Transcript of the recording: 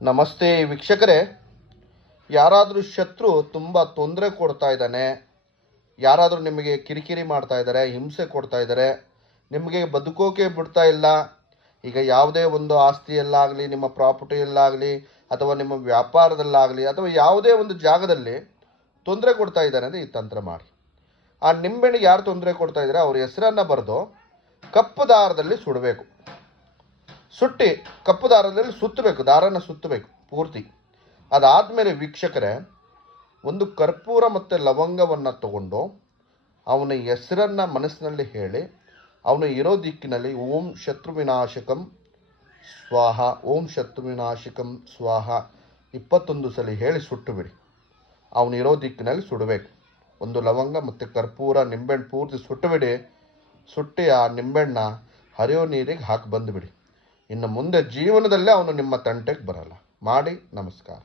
ನಮಸ್ತೆ ವೀಕ್ಷಕರೇ. ಯಾರಾದರೂ ಶತ್ರು ತುಂಬ ತೊಂದರೆ ಕೊಡ್ತಾ ಇದ್ದಾನೆ, ಯಾರಾದರೂ ನಿಮಗೆ ಕಿರಿಕಿರಿ ಮಾಡ್ತಾ ಇದ್ದಾರೆ, ಹಿಂಸೆ ಕೊಡ್ತಾ ಇದ್ದಾರೆ, ನಿಮಗೆ ಬದುಕೋಕೆ ಬಿಡ್ತಾ ಇಲ್ಲ, ಈಗ ಯಾವುದೇ ಒಂದು ಆಸ್ತಿಯಲ್ಲಾಗಲಿ, ನಿಮ್ಮ ಪ್ರಾಪರ್ಟಿಯಲ್ಲಾಗಲಿ, ಅಥವಾ ನಿಮ್ಮ ವ್ಯಾಪಾರದಲ್ಲಾಗಲಿ, ಅಥವಾ ಯಾವುದೇ ಒಂದು ಜಾಗದಲ್ಲಿ ತೊಂದರೆ ಕೊಡ್ತಾ ಇದ್ದಾರೆ ಅಂದರೆ ಈ ತಂತ್ರ ಮಾಡಿ. ಆ ನಿಂಬೆಹಣ್ಣಿಗೆ ಯಾರು ತೊಂದರೆ ಕೊಡ್ತಾ ಇದ್ದಾರೆ ಅವ್ರ ಹೆಸರನ್ನು ಬರೆದು ಕಪ್ಪು ದಾರದಲ್ಲಿ ಸುಡಬೇಕು. ಸುಟ್ಟಿ ಕಪ್ಪು ದಾರದಲ್ಲಿ ಸುತ್ತಬೇಕು, ದಾರನ ಸುತ್ತಬೇಕು ಪೂರ್ತಿ. ಅದಾದಮೇಲೆ ವೀಕ್ಷಕರೇ, ಒಂದು ಕರ್ಪೂರ ಮತ್ತು ಲವಂಗವನ್ನು ತಗೊಂಡು ಅವನ ಹೆಸರನ್ನು ಮನಸ್ಸಿನಲ್ಲಿ ಹೇಳಿ, ಅವನು ಇರೋ ದಿಕ್ಕಿನಲ್ಲಿ ಓಂ ಶತ್ರುವಿನಾಶಕಂ ಸ್ವಾಹ, ಓಂ ಶತ್ರುವಿನಾಶಕಂ ಸ್ವಾಹ 21 ಸಲ ಹೇಳಿ ಸುಟ್ಟು ಬಿಡಿ. ಅವನಿರೋ ದಿಕ್ಕಿನಲ್ಲಿ ಸುಡಬೇಕು. ಒಂದು ಲವಂಗ ಮತ್ತು ಕರ್ಪೂರ ನಿಂಬೆಹಣ್ಣು ಪೂರ್ತಿ ಸುಟ್ಟು ಬಿಡಿ. ಸುಟ್ಟಿ ಆ ನಿಂಬೆಹಣ್ಣ ಹರಿಯೋ ನೀರಿಗೆ ಹಾಕಿ ಬಂದುಬಿಡಿ. ಇನ್ನು ಮುಂದೆ ಜೀವನದಲ್ಲೇ ಅವನು ನಿಮ್ಮ ತಂಟೆಗೆ ಬರಲ್ಲ. ಮಾಡಿ. ನಮಸ್ಕಾರ.